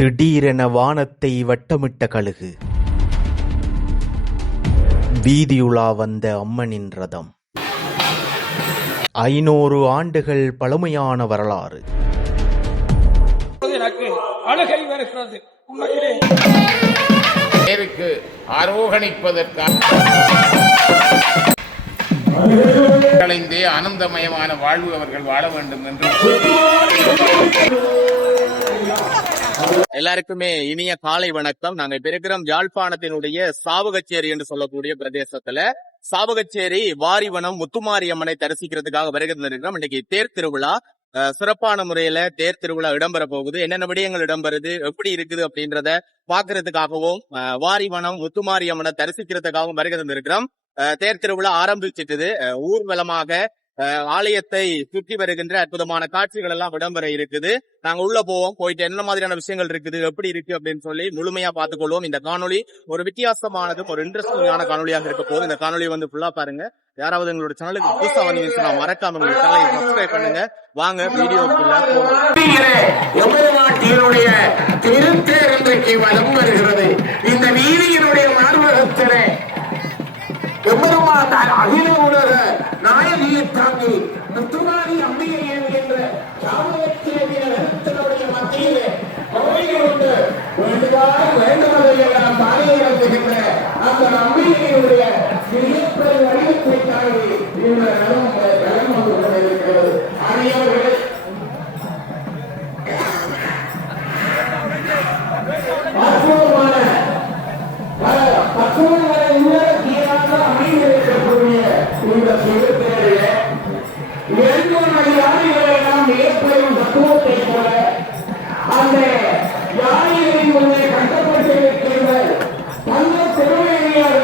திடீரென வானத்தை வட்டமிட்ட கழுகு. வீதியுலா வந்த அம்மனின் ரதம். 500 ஆண்டுகள் பழமையான வரலாறு. ஆரோகணிப்பதற்காக ஆனந்தமயமான வாழ்வு அவர்கள் வாழ வேண்டும் என்று எல்லாருக்குமே இனிய காலை வணக்கம். நாங்க இப்ப இருக்கிறோம் யாழ்ப்பாணத்தினுடைய சாவகச்சேரி என்று சொல்லக்கூடிய பிரதேசத்துல. சாவகச்சேரி வாரிவனம் முத்துமாரியம்மனை தரிசிக்கிறதுக்காக வருகை தந்திருக்கிறோம். இன்னைக்கு தேர் திருவிழா சிறப்பான முறையில தேர் திருவிழா இடம்பெற போகுது. என்னென்ன விடயங்கள் இடம்பெறுது, எப்படி இருக்குது அப்படின்றத பாக்குறதுக்காகவும் வாரிவனம் முத்துமாரியம்மனை தரிசிக்கிறதுக்காகவும் வருகை தந்திருக்கிறோம். தேர் திருவிழா ஆரம்பிச்சிட்டது. ஊர்வலமாக ஆலயத்தை சுற்றி வருகின்ற அற்புதமான காட்சிகள் எல்லாம் இடம்பெற இருக்குது. நாங்க உள்ள போவோம், போயிட்டு என்ன மாதிரியான விஷயங்கள் இருக்குது, எப்படி இருக்கு அப்படின்னு சொல்லி முழுமையா பார்த்துக்கொள்வோம். இந்த காணொலி ஒரு வித்தியாசமானதும் ஒரு இன்ட்ரெஸ்டிங்கான காணொலியாக இருக்க போது. இந்த காணொலியை வந்து ஃபுல்லா பாருங்க. யாராவது எங்களோட சேனலுக்கு புதுசா வந்தீங்கன்னா மறக்காம எங்களோட சேனலை சப்ஸ்கிரைப் பண்ணுங்க. வாங்க வீடியோக்குள்ள போவோம். திருத்தேர் இன்றைக்கு வலம் வருகிறது. இந்த வீதியினுடைய மார்பகத்திலே எம்பெருமானார் அகில உலக நாயகியை தாங்கி முத்துமாரி அம்பிகை என்கின்ற சாவகச்சேரியினுடைய மத்தியிலே கொண்டு வேண்டுவதையெல்லாம் பாதையை நடத்துகின்ற அந்த அம்பிகையினுடைய சிறிய வடிவத்தை தாங்கி இந்த நலம் வந்து கொண்டிருக்கிறது. அனைவர்களே அற்புதமான இந்த சிறுத்தையிலே 200 யானைகளை நாம் ஏற்படும் தத்துவத்தை போல அந்த யானைகளின் உள்ளே கட்டப்பட்டிருக்கின்ற பல திறமையாக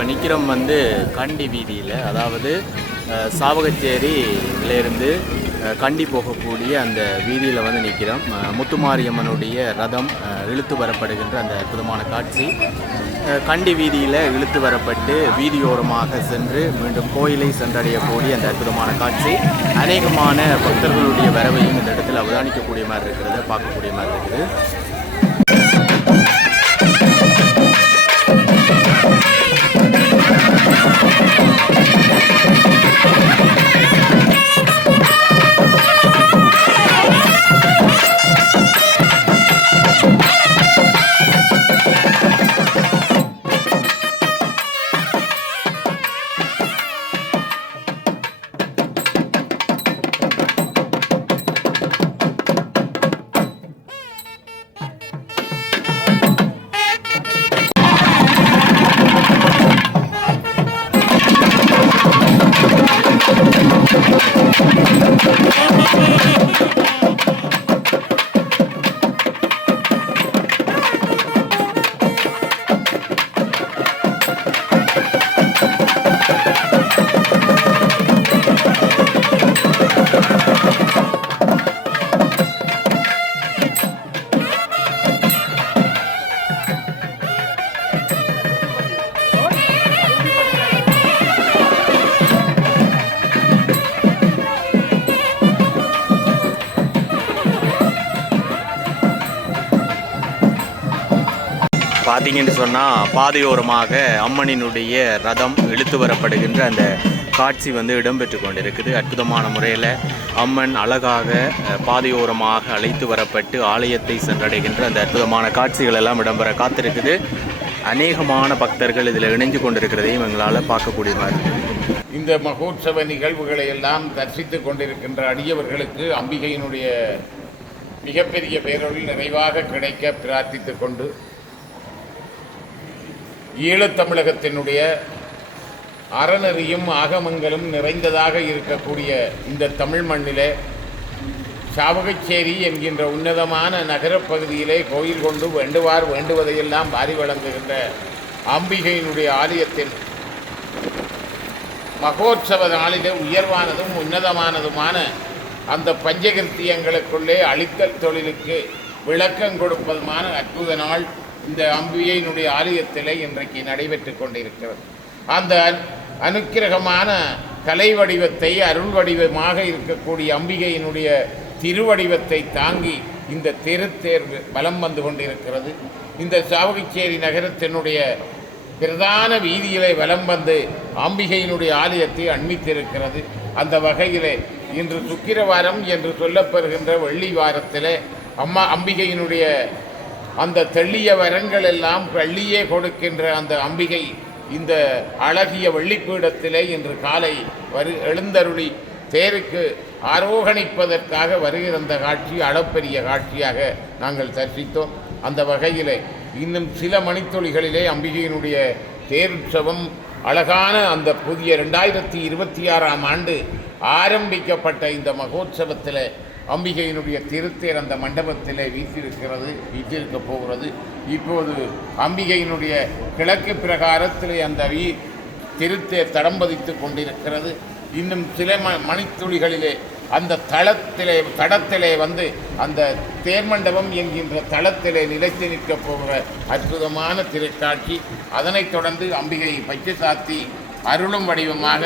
இப்போ நிற்கிறோம் வந்து கண்டி வீதியில், அதாவது சாவகச்சேரியிலேருந்து கண்டி போகக்கூடிய அந்த வீதியில் வந்து நிற்கிறோம். முத்துமாரியம்மனுடைய ரதம் இழுத்து வரப்படுகின்ற அந்த அற்புதமான காட்சி. கண்டி வீதியில் இழுத்து வரப்பட்டு வீதியோரமாக சென்று மீண்டும் கோயிலை சென்றடையக்கூடிய அந்த அற்புதமான காட்சி. அநேகமான பக்தர்களுடைய வரவையும் இந்த இடத்துல அவதானிக்கக்கூடிய மாதிரி இருக்கிறத பார்க்கக்கூடிய மாதிரி இருக்குது. பார்த்தீங்கன்னு சொன்னால் பாதையோரமாக அம்மனினுடைய ரதம் இழுத்து வரப்படுகின்ற அந்த காட்சி வந்து இடம்பெற்று கொண்டிருக்குது. அற்புதமான முறையில் அம்மன் அழகாக பாதையோரமாக அழைத்து வரப்பட்டு ஆலயத்தை சென்றடைகின்ற அந்த அற்புதமான காட்சிகள் எல்லாம் இடம்பெற காத்திருக்குது. அநேகமான பக்தர்கள் இதில் இணைஞ்சு கொண்டிருக்கிறதையும் எங்களால் பார்க்கக்கூடிய மாதிரி இருக்குது. இந்த மகோற்சவ நிகழ்வுகளை எல்லாம் தரிசித்து கொண்டிருக்கின்ற அடியவர்களுக்கு அம்பிகையினுடைய மிகப்பெரிய பேரொழில் நிறைவாக கிடைக்க பிரார்த்தித்து கொண்டு, ஈழத்தமிழகத்தினுடைய அறநெறியும் ஆகமங்களும் நிறைந்ததாக இருக்கக்கூடிய இந்த தமிழ் மண்ணிலே சாவகச்சேரி என்கின்ற உன்னதமான நகரப்பகுதியிலே கோயில் கொண்டு வேண்டுவார் வேண்டுவதையெல்லாம் வாரி வழங்குகின்ற அம்பிகையினுடைய ஆலயத்தில் மகோற்சவ நாளிலே உயர்வானதும் உன்னதமானதுமான அந்த பஞ்சகிருத்தியங்களுக்குள்ளே அழித்தல் தொழிலுக்கு விளக்கம் கொடுப்பதுமான அற்புத நாள் இந்த அம்பிகையினுடைய ஆலயத்திலே இன்றைக்கு நடைபெற்று கொண்டிருக்கிறது. அந்த அனுக்கிரகமான கலை வடிவத்தை அருள் வடிவமாக இருக்கக்கூடிய அம்பிகையினுடைய திருவடிவத்தை தாங்கி இந்த திருத்தேர்வு பலம் வந்து கொண்டிருக்கிறது. இந்த சாவகச்சேரி நகரத்தினுடைய பிரதான வீதியிலே வலம் வந்து அம்பிகையினுடைய ஆலயத்தை அண்மித்திருக்கிறது. அந்த வகையிலே இன்று சுக்கிரவாரம் என்று சொல்லப்படுகின்ற வெள்ளி வாரத்திலே அம்பிகையினுடைய அந்த தெள்ளிய வரங்கள் எல்லாம் பள்ளியே கொடுக்கின்ற அந்த அம்பிகை இந்த அழகிய வெள்ளிப்பீடத்திலே இன்று காலை எழுந்தருளி தேருக்கு ஆரோகணிப்பதற்காக வருகிற காட்சி அளப்பெரிய காட்சியாக நாங்கள் தரிசித்தோம். அந்த வகையிலே இன்னும் சில மணித்துளிகளிலே அம்பிகையினுடைய தேருற்சவம் அழகான அந்த புதிய 2026ஆம் ஆண்டு ஆரம்பிக்கப்பட்ட இந்த மகோற்சவத்தில் அம்பிகையினுடைய திருத்தேர் அந்த மண்டபத்திலே வீற்றிருக்க போகிறது. இப்போது அம்பிகையினுடைய கிழக்கு பிரகாரத்திலே அந்த திருத்தேர் தடம்பதித்து கொண்டிருக்கிறது. இன்னும் சில மணித்துளிகளிலே அந்த தடத்திலே வந்து அந்த தேர்மண்டபம் என்கின்ற தளத்திலே நிலைத்து நிற்கப் போகிற அற்புதமான திருக்காட்சி. அதனைத் தொடர்ந்து அம்பிகை பச்சை சாத்தி அருளும் வடிவமாக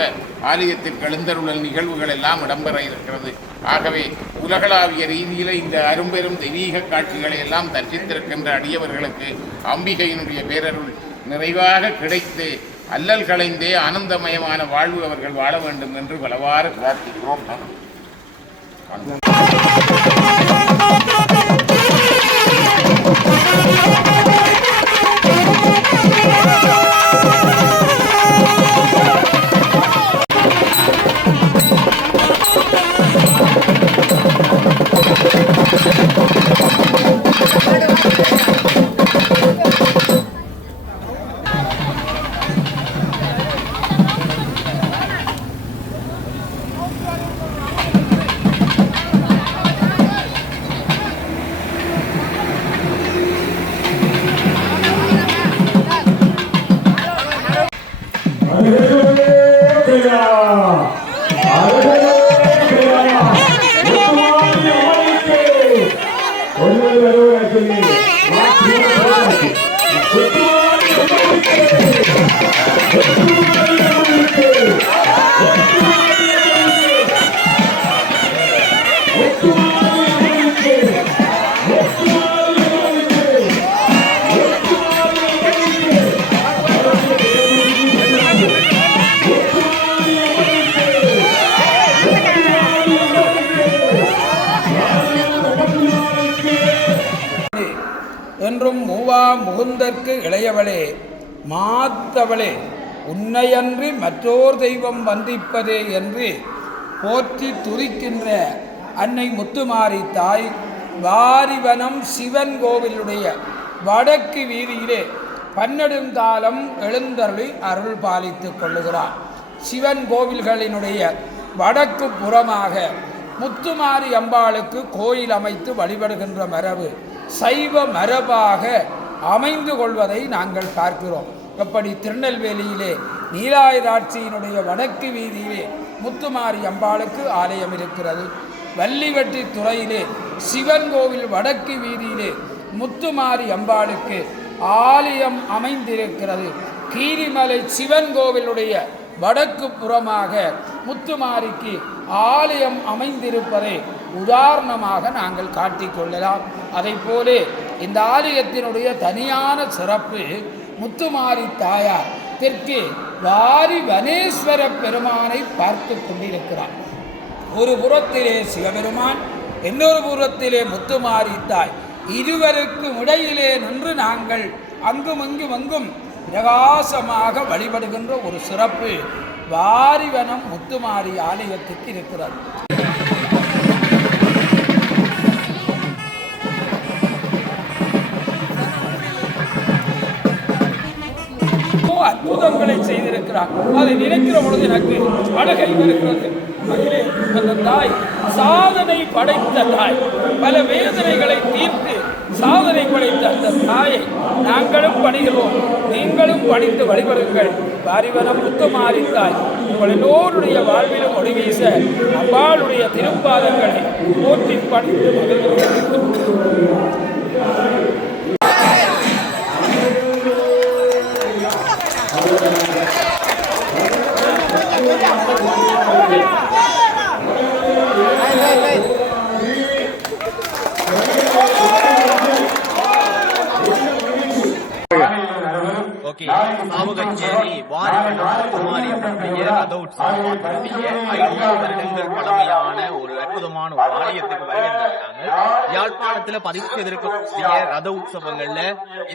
ஆலயத்திற்கு எழுந்தருளல் நிகழ்வுகள் எல்லாம் இடம்பெற இருக்கிறது. ஆகவே உலகளாவிய ரீதியில் இந்த அரும்பெரும் தெய்வீக காட்சிகளை எல்லாம் தரிசித்திருக்கின்ற அடியவர்களுக்கு அம்பிகையினுடைய பேரருள் நிறைவாக கிடைத்து அல்லல் களைந்தே ஆனந்தமயமான வாழ்வு அவர்கள் வாழ வேண்டும் என்று பலவாறு பிரார்த்திக்கிறோம். என்றும் மூவா முகுந்தற்கு இளையவளே மாத்தவளே உன்னையன்றி மற்றோர் தெய்வம் வந்திப்பதே என்று போற்றி துதிக்கின்ற அன்னை முத்துமாரி தாய் வாரிவனம் சிவன் கோவிலுடைய வடக்கு வீதியிலே பன்னெடுங்காலம் எழுந்தருளி அருள் பாலித்துக் கொள்ளுகிறார். சிவன் கோவில்களினுடைய வடக்கு புறமாக முத்துமாரி அம்பாளுக்கு கோயில் அமைத்து வழிபடுகின்ற மரபு சைவ மரபாக அமைந்து கொள்வதை நாங்கள் பார்க்கிறோம். எப்படி திருநெல்வேலியிலே நீலாயராட்சியினுடைய வடக்கு வீதியிலே முத்துமாரி அம்பாளுக்கு ஆலயம் இருக்கிறது. வள்ளிவெட்டி துறையிலே சிவன் கோவில் வடக்கு வீதியிலே முத்துமாரி அம்பாளுக்கு ஆலயம் அமைந்திருக்கிறது. கீரிமலை சிவன் கோவிலுடைய வடக்கு புறமாக முத்துமாரிக்கு ஆலயம் அமைந்திருப்பதை உதாரணமாக நாங்கள் காட்டிக்கொள்ளலாம். அதை போலே இந்த ஆலயத்தினுடைய தனியான சிறப்பு முத்துமாரி தாயார் தெற்கே வாரி வனேஸ்வர பெருமானை பார்த்து கொண்டிருக்கிறார். ஒரு புறத்திலே சிவபெருமான், இன்னொரு புறத்திலே முத்துமாரி தாய். இருவருக்கும் இடையிலே நின்று நாங்கள் அங்கும் பிரகாசமாக வழிபடுகின்ற ஒரு சிறப்பு வாரிவனம் முத்துமாரி ஆலயத்துக்கு இருக்கிறது. அற்புதங்களை செய்திருக்கிறார். அதை நினைக்கிற பொழுது எனக்கு அழகை வருகிறது. அந்த தாய் சாதனை படைத்த தாய், பல வேதனைகளை தீர்த்து சாதனை படைத்த அந்த தாயை நாங்களும் பணிகிறோம். நீங்களும் படித்து வழிபடுங்கள். வாரிவனம் முத்துமாரி தாய் உங்கள் எல்லோருடைய வாழ்விலும் ஒளி வீச அம்பாளுடைய திருப்பாதங்களை போற்றி படித்து மகிழ்கிறோம். சாவகச்சேரி வாரிவனம் முத்துமாரி அம்மனுடைய ரத உற்சவம் 500 வருடங்கள் பழமையான ஒரு அற்புதமான ஒரு ஆலயத்துக்கு வருகின்றாங்க. யாழ்ப்பாணத்துல பதிவு செய்திருக்கக்கூடிய ரத உற்சவங்கள்ல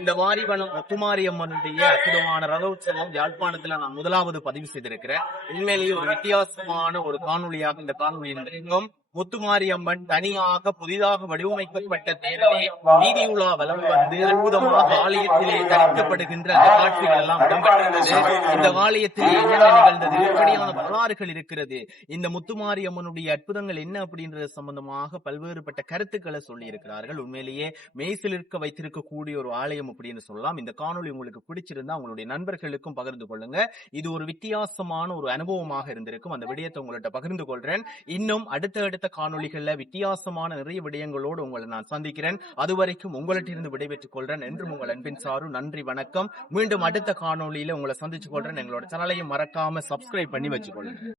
இந்த வாரிவனம் முத்துமாரி அம்மனுடைய அற்புதமான ரத உற்சவம் யாழ்ப்பாணத்துல நான் முதலாவது பதிவு செய்திருக்கிறேன். உண்மையிலேயே ஒரு வித்தியாசமான ஒரு காணொலியாக இந்த காணொலியின் முத்துமாரி அம்மன் தனியாக புதிதாக வடிவமைக்கப்பட்ட தேரிலே வீதி உலா வலம் வந்து அற்புதமாக ஆலயத்திலே தரிக்கப்படுகின்ற அந்த காட்சிகள் எல்லாம் இடம்பெற்றது. இந்த ஆலயத்திலே என்ன நிகழ்ந்தது, எப்படியான வரலாறுகள் இருக்கிறது, இந்த முத்துமாரி அம்மனுடைய அற்புதங்கள் என்ன அப்படின்றது சம்பந்தமாக பல்வேறுபட்ட கருத்துக்களை சொல்லி இருக்கிறார்கள். உண்மையிலேயே மெய்சிலிருக்க வைத்திருக்கக்கூடிய ஒரு ஆலயம் அப்படின்னு சொல்லலாம். இந்த காணொலி உங்களுக்கு பிடிச்சிருந்தா உங்களுடைய நண்பர்களுக்கும் பகிர்ந்து கொள்ளுங்க. இது ஒரு வித்தியாசமான ஒரு அனுபவமாக இருந்திருக்கும். அந்த விடயத்தை உங்கள்கிட்ட பகிர்ந்து கொள்றேன். இன்னும் அடுத்த காணொளிகள்ல வித்தியாசமான நிறைய விடயங்களோடு உங்களை நான் சந்திக்கிறேன். அதுவரைக்கும் உங்களிட்டிருந்து விடைபெற்றுக் கொள்றேன். என்றும் உங்கள் அன்பின் சாரு. நன்றி, வணக்கம். மீண்டும் அடுத்த காணொளியில உங்களை சந்திச்சு கொள்றேன். எங்களோட சேனலையும் மறக்காம சப்ஸ்கிரைப் பண்ணி வச்சுக்கொள்ளுங்க.